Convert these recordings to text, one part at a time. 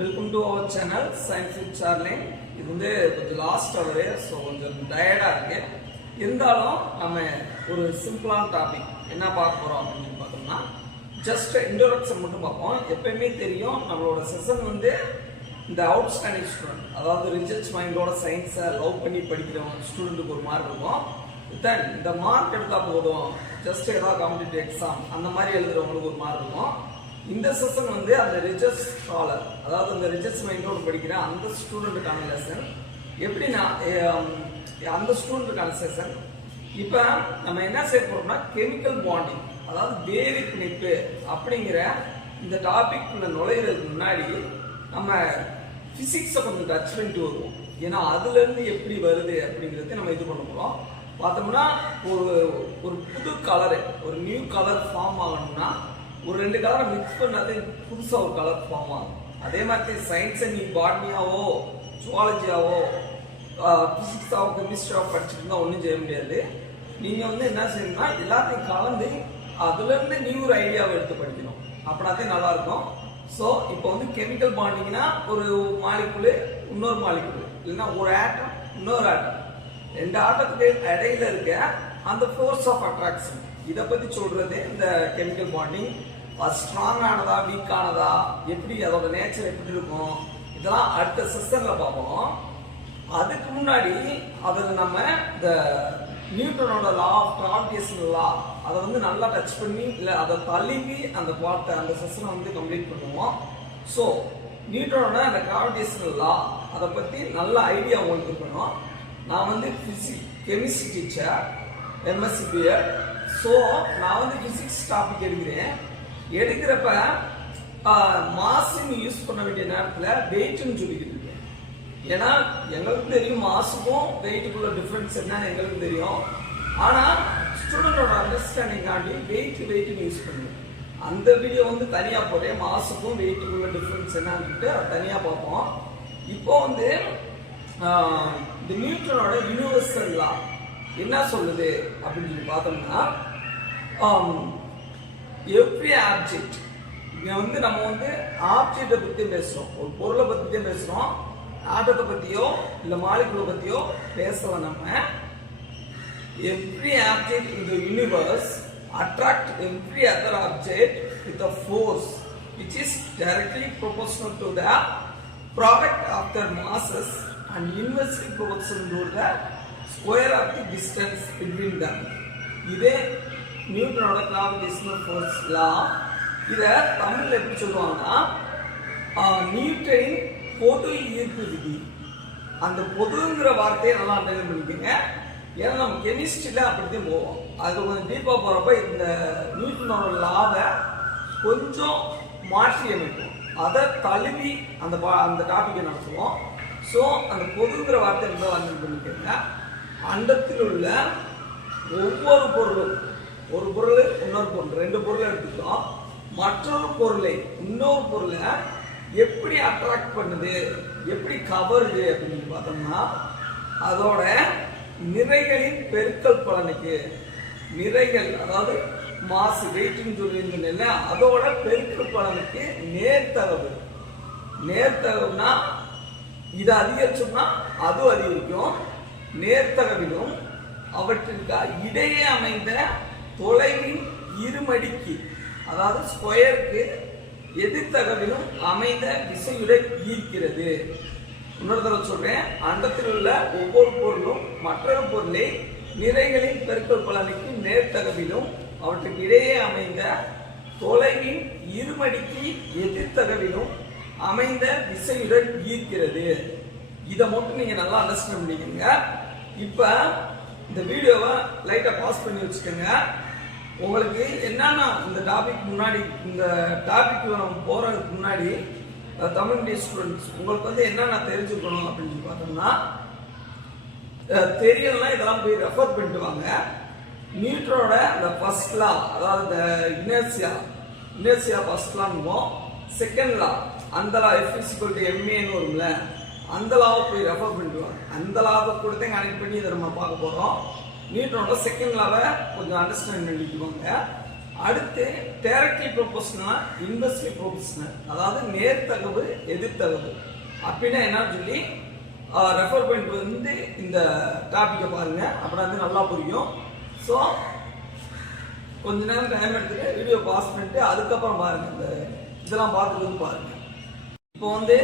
Welcome to our channel science with Charling. இது வந்து கொஞ்சம் லாஸ்ட் ஹவரு, ஸோ கொஞ்சம் டயர்டாக இருக்கு. இருந்தாலும் நம்ம ஒரு சிம்பிளான டாபிக் என்ன பார்க்க போகிறோம் அப்படின்னு பார்த்தோம்னா, ஜஸ்ட் இன்ட்ரோடக்ஷன் மட்டும் பார்ப்போம். எப்பயுமே தெரியும் நம்மளோட செஷன் வந்து இந்த அவுட்ஸ்டாண்டிங் ஸ்டூடெண்ட், அதாவது ரிசர்ச் மைண்டோட சயின்ஸை லவ் பண்ணி படிக்கிற ஸ்டூடெண்ட்டுக்கு ஒரு மார்க் இருக்கும். தென் இந்த மார்க் எடுத்தால் போதும், ஜஸ்ட் ஏதாவது காம்படிட்டிவ் எக்ஸாம் அந்த மாதிரி எழுதுறவங்களுக்கு ஒரு மார்க் இருக்கும். இந்த செஷன் வந்து அந்த ரிசர்ச் ஸ்காலர், அதாவது அந்த ரிசர்ச் மைண்டோடு படிக்கிற அந்த ஸ்டூடெண்ட்டுக்கான லெசன். எப்படின்னா அந்த ஸ்டூடெண்ட்டுக்கான செஷன். இப்போ நம்ம என்ன செய்ய போறோம்னா, கெமிக்கல் பாண்டிங், அதாவது வேதி பிணைப்பு அப்படிங்கிற இந்த டாபிக் நுழையிறதுக்கு முன்னாடி நம்ம பிசிக்ஸை கொஞ்சம் டச் பண்ணிட்டு வருவோம். ஏன்னா அதுல இருந்து எப்படி வருது அப்படிங்கிறத நம்ம இது பண்ண போறோம். பார்த்தோம்னா ஒரு புது கலரு, ஒரு நியூ கலர் ஃபார்ம் ஆகணும்னா ஒரு ரெண்டு கலரை மிக்ஸ் பண்ணாதே புதுசாக ஒரு கலர் ஃபார்ம் ஆகும். அதே மாதிரி சயின்ஸை நீ பாட்னியாவோ ஜுவாலஜியாவோ பிசிக்ஸாவோ கெமிஸ்ட்ரியாவோ படிச்சுட்டு இருந்தால் ஒன்றும் செய்ய முடியாது. நீங்கள் வந்து என்ன செய்யணும்னா எல்லாத்தையும் கலந்து அதுலேருந்து நீ ஒரு ஐடியாவை எடுத்து படிக்கணும். அப்படின்னாதே நல்லா இருக்கும். ஸோ இப்போ வந்து கெமிக்கல் பாண்டிங்னா ஒரு மாலிகுலு இன்னொரு மாலிகுலு, இல்லைன்னா ஒரு ஆட்டம் இன்னொரு ஆட்டம், ரெண்டு ஆட்டத்துக்கு இடையில இருக்க அந்த ஃபோர்ஸ் ஆஃப் அட்ராக்ஷன், இதை பற்றி சொல்றது இந்த கெமிக்கல் பாண்டிங். ஸ்ட்ராங் ஆனதா வீக் ஆனதா, எப்படி அதோட நேச்சர் எப்படி இருக்கும், இதெல்லாம் அடுத்த செஷன்ல பார்ப்போம். அதுக்கு முன்னாடி அதில் நம்ம இந்த நியூட்டனோட லா ஆஃப் கிராவிடேஷனல் லா அதை வந்து நல்லா டச் பண்ணி இல்லை அதை தழுவி அந்த பார்ட்டை அந்த செஷனை வந்து கம்ப்ளீட் பண்ணுவோம். ஸோ நியூட்டனோட அந்த கிராவிடேஷனல் லா அதை பற்றி நல்ல ஐடியா உங்களுக்கு இருக்கணும். நான் வந்து chemistry teacher, MSc BEd. So நான் வந்து பிசிக்ஸ் டாபிக் எடுக்கிறப்ப மாசுன்னு யூஸ் பண்ண வேண்டிய நேரத்தில் வெயிட்னு சொல்லிக்கிட்டு இருக்கேன். ஏன்னா எங்களுக்கு தெரியும் மாசுக்கும் வெயிட்டுக்குள்ள டிஃப்ரென்ஸ் என்னன்னு எங்களுக்கு தெரியும். ஆனால் ஸ்டூடெண்டோட அண்டர்ஸ்டாண்டிங் ஆண்டி வெயிட்னு யூஸ் பண்ணுவேன். அந்த வீடியோ வந்து தனியாக போட்டேன், மாசுக்கும் வெயிட்டுக்குள்ள டிஃப்ரென்ஸ் என்னன்னு அதை தனியாக பார்ப்போம். இப்போ வந்து இந்த நியூட்டனோட யூனிவர்சல் லா என்ன சொல்லுது அப்படின்னு சொல்லி பார்த்தோம்னா, எவ்ரி ஆப்ஜெக்ட், இங்க வந்து நம்ம வந்து ஆப்ஜெக்டை பத்தி பேசுறோம், ஒரு பொருளை பத்தி தான் பேசுறோம். ஆட்டத்தை பத்தியோ இல்ல மாலிகுலை பத்தியோ பேசலாம். நம்ம every object in the universe attract every other object with a force which is directly proportional to the product of their masses and inversely proportional to the square of the distance between them. இதே நியூட்டனோட gravitational force லா. இதை தமிழில் எப்படி சொல்லுவாங்கன்னா, நியூட்டனின் பொது ஈர்ப்பு விதி. அந்த பொதுங்கிற வார்த்தையை நல்லா அண்டர்ஸ்டாண்ட் பண்ணிக்கோங்க. ஏன்னா நம்ம கெமிஸ்ட்ரியில் அப்படித்தான் போவோம். அது கொஞ்சம் டீப்பாக போகிறப்ப இந்த நியூட்டனோட லாவை கொஞ்சம் மாற்றி அமைப்போம், அதை தழுவி அந்த டாப்பிக்கை நடத்துவோம். ஸோ அந்த பொதுங்கிற வார்த்தை ரொம்ப அண்டர்ஸ்டாண்ட் பண்ணிக்கோங்க. அண்டத்தில் உள்ள ஒவ்வொரு பொருளும், ஒரு பொருள் இன்னொரு பொருள், ரெண்டு பொருளை எடுத்துக்கிறோம். மற்றொரு பொருளை இன்னொரு பொருளை எப்படி அட்ராக்ட் பண்ணுது, எப்படி கவருது அப்படின்னு பார்த்தோம்னா, அதோட நிறைகளின் பெருக்கல் பலனுக்கு, நிறைகள் அதாவது மாசு வெயிட்னு சொல்லியிருந்தேன்ல, அதோட பெருக்கல் பலனுக்கு நேர்த்தகவு. நேர்த்தகவுனா இதை அதிகரிச்சோம்னா அது அதிகரிக்கும். நேர்த்தகவிலும் அவற்றிற்கு இடையே அமைந்த தொலைவின் இருமடிக்கு, அதாவது ஸ்கொயருக்கு எதிர்த்தகவிலும் அமைந்த விசையுடன் ஈர்க்கிறது. இன்னொரு தடவை சொல்றேன், அண்டத்தில் உள்ள ஒவ்வொரு பொருளும் மற்றொரு பொருளை நிறைகளின் பெருக்கல் பலனுக்கு நேர்த்தகவிலும் அவற்றுக்கு இடையே அமைந்த தொலைவின் இருமடிக்கு எதிர்த்தகவிலும் அமைந்த விசையுடன் ஈர்க்கிறது. இதை மட்டும் நீங்க நல்லா அண்டர்ஸ்டாண்ட் பண்ணிக்கோங்க. இப்ப இந்த வீடியோவை லைட்டா பாஸ் பண்ணி வச்சுக்கோங்க. உங்களுக்கு என்னன்னா இந்த டாபிக் முன்னாடி, இந்த டாபிக் நம்ம போறதுக்கு முன்னாடி தமிழ் மீடியம் ஸ்டூடெண்ட்ஸ் உங்களுக்கு வந்து என்னென்ன தெரிஞ்சுக்கணும் அப்படின்னு பார்த்தோம்னா, தெரியலன்னா இதெல்லாம் போய் ரெஃபர் பண்ணிட்டு வாங்க. நியூட்டனோட இந்த ஃபர்ஸ்ட் லா, அதாவது இந்த இனர்சியா ஃபர்ஸ்ட் லாங்குவோம். செகண்ட் லா, அந்த லா F=ma வரும்ல, அந்த லாவை போய் ரெஃபர் பண்ணிட்டு வாங்க. அந்த லாவை கொடுத்து கனெக்ட் பண்ணி இதை நம்ம பார்க்க போறோம். நியூட்டனோட செகண்ட் லாவை கொஞ்சம் அண்டர்ஸ்டாண்ட் பண்ணிக்குவாங்க. அடுத்து டைரக்ட்லி ப்ரொபோஷனல், இன்வெர்ஸ்லி ப்ரொபோஷனல், அதாவது நேர்த்தகவு எதிர்த்தகவு அப்படின்னா என்ன சொல்லி ரெஃபர் பண்ணிட்டு வந்து இந்த டாபிக்கை பாருங்க. அப்புறம் வந்து நல்லா புரியும். ஸோ கொஞ்ச நேரம் டைம் எடுத்துட்டு வீடியோ பாஸ் பண்ணிட்டு அதுக்கப்புறம் பாருங்க. இந்த இதெல்லாம் பார்த்துட்டு வந்து பாருங்க. இப்போ வந்து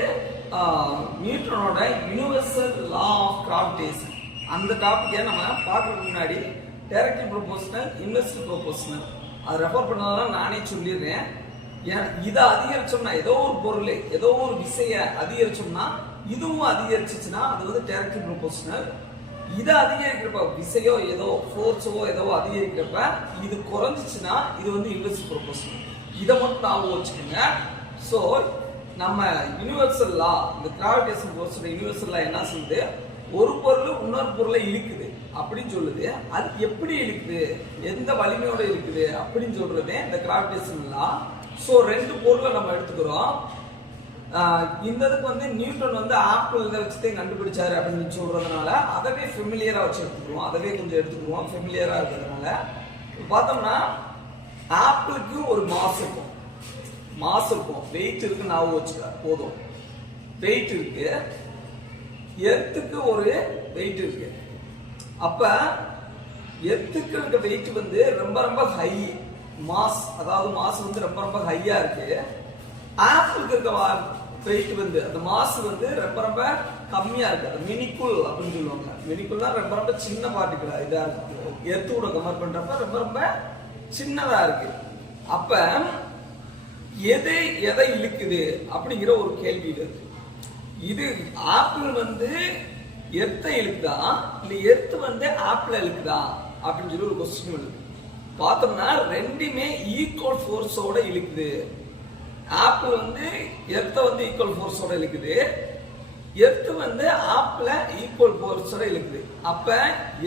நியூட்டனோட யூனிவர்சல் லா ஆஃப் கிராவிடேஷன் அந்த டாபிக்கை நம்ம பார்க்கறதுக்கு முன்னாடி டைரக்ட்லி ப்ரொபோஷனல், இன்வெர்ஸ்லி ப்ரொபோஷனல் அதை ரெஃபர் பண்ணதான் நானே சொல்லிடுறேன். இதை அதிகரிச்சோம்னா ஏதோ ஒரு பொருள் ஏதோ ஒரு விசைய அதிகரிச்சோம்னா இதுவும் அதிகரிச்சுன்னா அது வந்து டைரக்ட்லி ப்ரொபோஷனல். இதை அதிகரிக்கிறப்ப விசையோ ஏதோ ஃபோர்ஸோ ஏதோ அதிகரிக்கிறப்ப இது குறைஞ்சிச்சுன்னா இது வந்து இன்வெர்ஸ்லி ப்ரொபோஷனல். இதை மட்டும் ஞாபகம் வச்சுக்கோங்க. ஸோ நம்ம யூனிவர்சல் லா, இந்த கிராவிடேஷன் ஃபோர்ஸோட யூனிவர்சல் லா என்ன சொல்லுது, ஒரு பொருள் இன்னொரு பொருளை இழுக்குது அப்படின்னு சொல்லுது. அது எப்படி இழுக்குது, எந்த வலிமையோட இருக்குது அப்படின்னு சொல்றதே இந்த கிராவிடேஷன் லா. ஸோ ரெண்டு பொருளை நம்ம எடுத்துக்கிறோம். இந்த இதுக்கு வந்து நியூட்டன் வந்து ஆப்பிள் இதை வச்சுதான் கண்டுபிடிச்சாரு அப்படின்னு சொல்றதுனால அதவே ஃபெமிலியரா வச்சு எடுத்துக்கிறோம். அதவே கொஞ்சம் எடுத்துக்குவோம் ஃபெமிலியரா இருக்கிறதுனால. பார்த்தோம்னா ஆப்பிளுக்கு ஒரு மாஸ் இருக்கும், வெயிட் இருக்கு, ஞாபகம் வச்சுக்க போதும். வெயிட் இருக்கு, எர்த்துக்கு ஒரு வெயிட் இருக்கு. அப்ப எர்த்துக்கு இருக்க வெயிட் வந்து ரொம்ப ரொம்ப ஹை மாஸ், அதாவது மாஸ் வந்து ரொம்ப ரொம்ப ஹையா இருக்கு. ஆப்பிளுக்கு இருக்க வெயிட் வந்து அந்த மாஸ் வந்து ரொம்ப ரொம்ப கம்மியா இருக்கு. அது மினிக்குள் அப்படின்னு சொல்லுவாங்க. மினிக்குள்னா ரொம்ப ரொம்ப சின்ன பார்ட்டிகளா இதா இருக்கு. எர்த்தோட கம்பேர் பண்றப்ப ரொம்ப ரொம்ப சின்னதா இருக்கு. அப்ப எதை இழுக்குது அப்படிங்கிற ஒரு கேள்வி இருக்கு. இது ஆப்பிள் வந்து எர்த்தை இழுக்குதா இல்ல எர்த்து வந்து ஆப்பிள் இழுக்குதா அப்படின்னு சொல்லி ஒரு கொஸ்டின் வருது. பார்த்தோம்னா ரெண்டுமே ஈக்குவல் ஃபோர்ஸோட இழுக்குது. ஆப்பிள் வந்து எர்த்தை வந்து ஈக்குவல் ஃபோர்ஸோட இழுக்குது, எர்த்து வந்து ஆப்பிள ஈக்குவல் ஃபோர்ஸோட இழுக்குது. அப்ப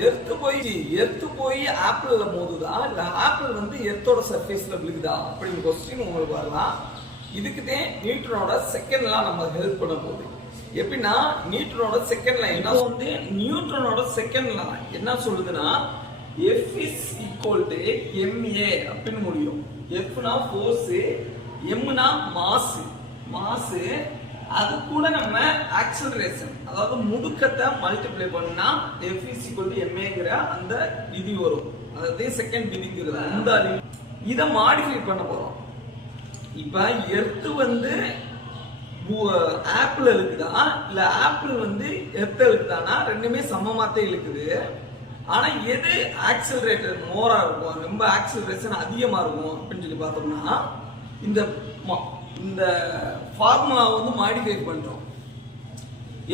எர்த்து போய் ஆப்பிள்ல மோதுதா இல்ல ஆப்பிள் வந்து எர்த்தோட சர்ஃபேஸ்ல விழுகுதா அப்படிங்கிற கொஸ்டின் உங்களுக்கு வரலாம். இதுக்குதே நியூட்டனோட செகண்ட் லா நம்ம ஹெல்ப் பண்ண போகுது. எப்படின்னா நியூட்டனோட செகண்ட் லா என்ன வந்து நியூட்டனோட செகண்ட் லா என்ன சொல்லுதுன்னா F is equal to ma அப்படின்னு முடியும். Fனா ஃபோர்ஸ், mனா மாஸ், அது கூட நம்ம ஆக்சலரேஷன் அதாவது முடுக்கத்தை மல்டிப்ளை பண்ணா F is equal to maங்கிற அந்த விதி வரும். அதாவது செகண்ட் விதிங்கிறது இந்த அறிவு. இதை மாடிஃபை பண்ண போறோம். இப்ப எர்த்து வந்து ஆப்பிள் இழுக்குதா இல்ல ஆப்பிள் வந்து எர்த்த இழுக்குதானா ரெண்டுமே சமமாத்தே இழுக்குது. ஆனா எது ஆக்சலரேட்டர் மோரா இருக்கும், ரொம்ப ஆக்சலரேஷன் அதிகமா இருக்கும் அப்படின்னு சொல்லி பார்த்தோம்னா இந்த ஃபார்முலா வந்து மாடிஃபை பண்றோம்.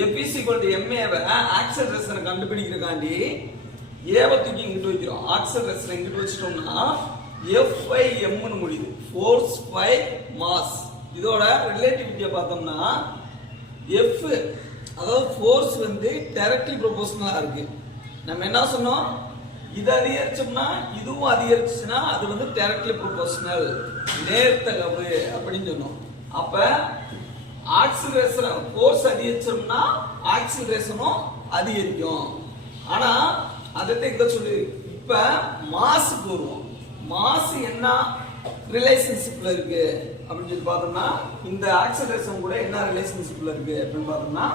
F is equal to ma ஆக்சலரேஷனை கண்டுபிடிக்கிறதுக்காண்டி ஏவை தூக்கி இங்கிட்டு வைக்கிறோம். ஆக்சலரேஷனை இங்கிட்டு வச்சிட்டோம்னா F/m னு முடியுது. Force by mass. இதோட ரிலேட்டிவிட்டியை பார்த்தோம்னா F அதாவது ஃபோர்ஸ் வந்து டைரக்ட்லி ப்ரொபோஷனலா இருக்கு. நம்ம என்ன சொன்னோம், இது அதிகரிச்சோம்னா இதுவும் அதிகரிச்சுன்னா அது வந்து டைரக்ட்லி ப்ரொபோஷனல், நேர்த்தகவு அப்படின்னு சொன்னோம். அப்ப ஆக்சிலரேஷன் ஃபோர்ஸ் அதிகரிச்சோம்னா ஆக்சிலரேஷனும் அதிகரிக்கும். ஆனா அதை இங்க சொல்லி இப்ப மாஸுக்கு வருவோம். மாஸ் என்ன ரிலேஷன்ஷிப்ல இருக்கு அப்படின்னு சொல்லி பார்த்தோம்னா இந்த ஆக்சிலரேஷன் கூட என்ன ரிலேஷன்ஷிப்ல இருக்கு அப்படின்னு பார்த்தோம்னா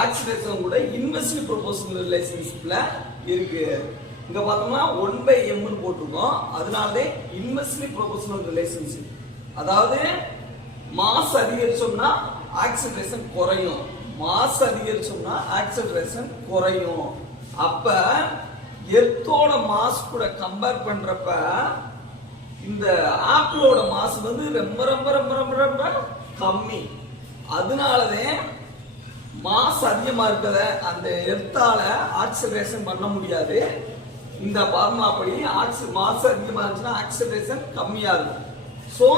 ஆக்சிலரேஷன் கூட இன்வெர்ஸ்லி ப்ரொபோஷனல் ரிலேஷன்ஷிப்ல இருக்கு. இங்க பார்த்தோம்னா 1/m னு போட்டுருக்கோம். அதனாலே இன்வெர்ஸ்லி ப்ரொபோஷனல் ரிலேஷன்ஷிப். அதாவது மாஸ் அதிகரிச்சோம்னா ஆக்சிலரேஷன் குறையும், மாஸ் அதிகரிச்சோம்னா ஆக்சிலரேஷன் குறையும். அப்ப எர்த்தோட மாஸ் கூட கம்பேர் பண்றப்ப இந்த ஆப்பிளோட மாஸ் வந்து ரொம்ப ரொம்ப ரொம்ப ரொம்ப ரொம்ப கம்மி. அதனாலதான் மாஸ் அதிகமா இருக்கத அந்த எர்த்தால ஆக்சிலரேஷன் பண்ண முடியாது. இந்த ஃபார்முலா படி மாஸ் அதிகமா இருந்துச்சுன்னா ஆக்சிலரேஷன் கம்மியா இருக்கும். ஸோ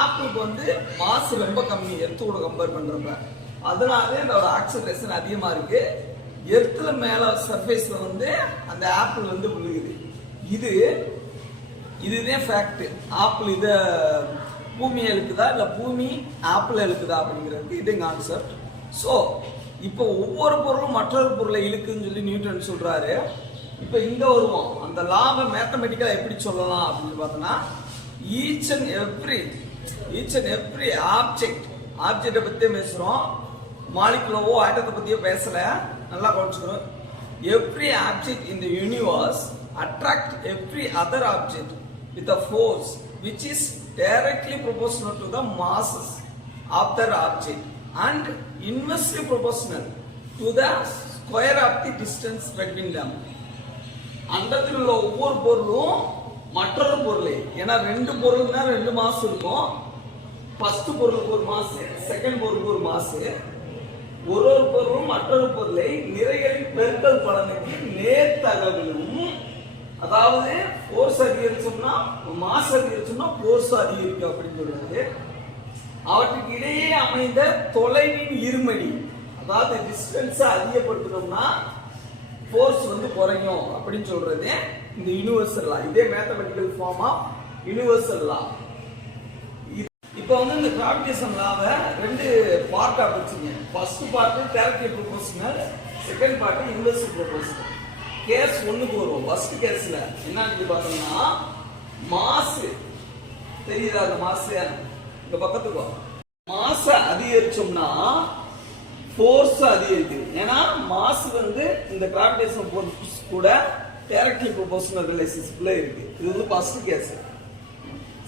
ஆப்பிளுக்கு வந்து மாஸ் ரொம்ப கம்மி எர்த்தோட கம்பேர் பண்றப்ப. அதனால இதோட ஆக்சிலரேஷன் அதிகமா இருக்கு. எர்த்துல மேல சர்ஃபேஸ்ல வந்து அந்த ஆப்பிள் வந்து விழுகுது. இதுதான் ஃபேக்ட். ஆப்பிள் இத பூமியை இழுக்குதா இல்ல பூமி ஆப்பிள் இழுக்குதா அப்படிங்கிறது இது கான்செப்ட். ஸோ இப்போ ஒவ்வொரு பொருளும் மற்றொரு பொருளை இழுக்குன்னு சொல்லி நியூட்டன் சொல்றாரு. இப்போ இங்க வருவோம். அந்த லாவை மேத்தமெட்டிக்கலா எப்படி சொல்லலாம் அப்படின்னு பார்த்தோம்னா ஈச் அண்ட் எவ்ரி ஆப்ஜெக்டை பத்தி பேசுறோம். மாலிகுலவோ ஆட்டத்தை பத்தியோ பேசல. நல்லா கவனிச்சுக்கணும். Every object in the universe attract every other object with a force which is directly proportional to the masses of that object and inversely proportional to the square of the distance between them. அண்டத்தில் உள்ள ஒவ்வொரு பொருளும் மற்றொரு பொருளை, ஏன்னா ரெண்டு பொருள்னா ரெண்டு மாஸ் இருக்கும். ஃபர்ஸ்ட் பொருளுக்கு ஒரு மாஸ், செகண்ட் பொருளுக்கு ஒரு மாஸ். ஒரு பொருளும் மற்றொரு பொருளை நிறைகளின் பெருக்கல் பலனுக்கு நேர்த்தகவிலும், அதாவது ஃபோர்ஸ் அதிகரிச்சோம்னா மாஸ் அதிகரிச்சோம்னா ஃபோர்ஸ் அதிகரிக்கும் அப்படின்னு சொல்றாரு. அவற்றுக்கு இடையே அமைந்த தொலைவின் இருமடி, அதாவது டிஸ்டன்ஸ் அதிகப்படுத்தணும்னா ஃபோர்ஸ் குறையும் அப்படின்னு சொல்றது இந்த யுனிவர்சல் லா. இதே mathematical form of universal law. இப்போ இந்த கிராவிடேஷன் லாவை ரெண்டு பார்ட்டா பிரிச்சுங்க. First part directly proportional, second part inversely proportional. Case ஒண்ணுக்கு வரும். ஃபர்ஸ்ட் கேஸ்ல என்னன்னு பார்த்தோம்னா மாஸ் தெரியுதா? அந்த மாஸ் இந்த பக்கத்துக்கு மாஸ் அதிகரிச்சோம்னா ஃபோர்ஸ் அதிகரிக்குது. ஏன்னா மாஸ் இந்த கிராவிடேஷன் ஃபோர்ஸ் கூட டைரக்ட்லி ப்ரொபோர்ஷனல் ரிலேஷன்ஷிப்ல இருக்கு. இது ஃபர்ஸ்ட் கேஸ்.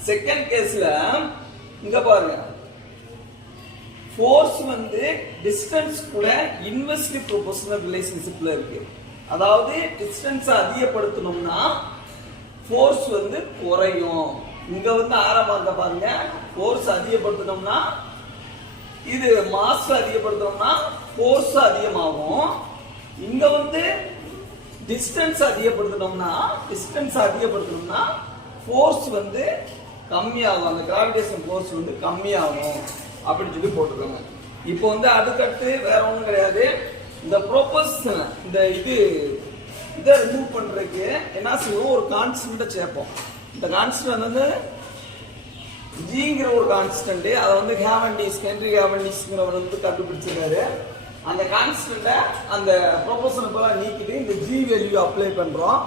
செகண்ட் கேஸ்ல இங்க பாருங்க, ஃபோர்ஸ் டிஸ்டன்ஸ் கூட இன்வெர்ஸ்லி ப்ரொபோர்ஷனல் ரிலேஷன்ஷிப்ல இருக்கு. அதாவது டிஸ்டன்ஸ் அதிகப்படுத்தணும்னா ஃபோர்ஸ் குறையும். இங்க ஆரம்பம் இருக்க பாருங்க, ஃபோர்ஸ் அதிகப்படுத்தணும்னா இது மாஸ் அதிகப்படுத்தணும்னா ஃபோர்ஸ் அதிகமாகும். இங்க டிஸ்டன்ஸ் அதிகப்படுத்தணும்னா ஃபோர்ஸ் கம்மியாகும். அந்த கிராவிடேஷன் ஃபோர்ஸ் கம்மியாகும் அப்படின்னு சொல்லி போட்டுருக்காங்க. இப்போ அதுக்கடுத்து வேற ஒன்றும் கிடையாது. இந்த ப்ரொபோர்ஷன் இதை ரிமூவ் பண்றதுக்கு என்ன செய்வோம், ஒரு கான்ஸ்டன்ட்டை சேர்ப்போம். இந்த கான்ஸ்டன்ட் ஜிங்கிற ஒரு கான்ஸ்டன்ட், அதை ஹென்ரி கேவண்டிஸ்ங்கிறவர் கண்டுபிடிச்சிருக்காரு. அந்த கான்ஸ்டன்ட்டை அந்த ப்ரொபோர்ஷனை போல நீக்கிட்டு இந்த ஜி வேல்யூ அப்ளை பண்றோம்.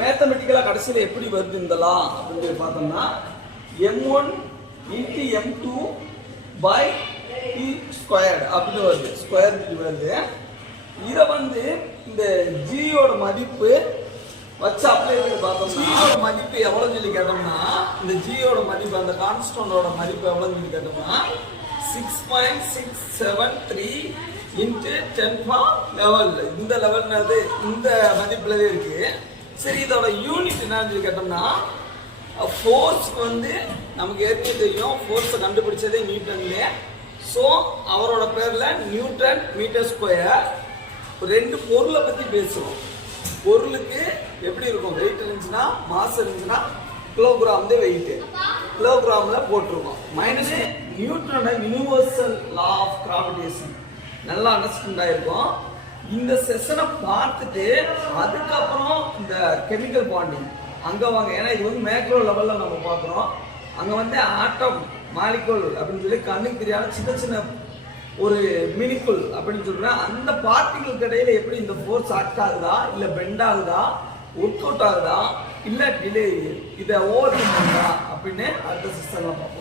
மேத்தமெட்டிக்கலா கடைசியில் எப்படி வருது இந்த லா அப்படின்னு சொல்லி பார்த்தோம்னா m1 into m2 by t squared அப்படின்னு வருது. ஸ்கொயர் வருது. இத இந்த ஜியோட மதிப்பு வச்சு அப்ளை பண்ணி பார்த்தோம்னா ஜியோட மதிப்பு எவ்வளவு சொல்லி கேட்டோம்னா, இந்த ஜியோட மதிப்பு அந்த கான்ஸ்டன்டோட மதிப்பு எவ்வளவு சொல்லி கேட்டோம்னா 6.673 into 10⁻11. இந்த லெவல்னது இந்த மதிப்புலவே இருக்கு. சரி, இதோட யூனிட் என்னன்னு சொல்லி கேட்டோம்னா ஃபோர்ஸ் நமக்கு ஏற்கனவே தெரியும். ஃபோர்ஸை கண்டுபிடிச்சதே நியூட்டன்ல. ஸோ அவரோட பேர்ல நியூட்டன் மீட்டர் ஸ்கொயர். ரெண்டு பொருளை பத்தி பேசுறோம். பொருளுக்கு எப்படி இருக்கும், வெயிட் இருந்துச்சுன்னா மாஸ் இருந்துச்சுன்னா கிலோகிராம் வெயிட், கிலோகிராம்ல போட்டிருக்கோம். மைனஸ் நியூட்டனோட யுனிவர்சல் லா ஆஃப் கிராவிடேஷன் நல்லா அண்டர்ஸ்டாண்ட் ஆயிருக்கும். இந்த செஷனை பார்த்துட்டு அதுக்கப்புறம் இந்த கெமிக்கல் பாண்டிங் அங்க வாங்க. ஏன்னா இது மேக்ரோ லெவல்ல நம்ம பார்க்குறோம். அங்க ஆட்டம் மாலிகுல் அப்படின்னு சொல்லி கண்ணுக்கு தெரியாத சின்ன சின்ன ஒரு மினிக்குள் அப்படின்னு சொல்றேன். அந்த பார்ட்டிகளுக்கு இடையில எப்படி இந்த ஃபோர்ஸ் ஆக்ட் ஆகுதா, இல்ல பெண்ட் ஆகுதா, ஒர்க் அவுட் ஆகுதா, இல்ல டிலே இதை ஓவர் பண்ணுதா அப்படின்னு அடுத்த செஷன்ல பார்ப்போம்.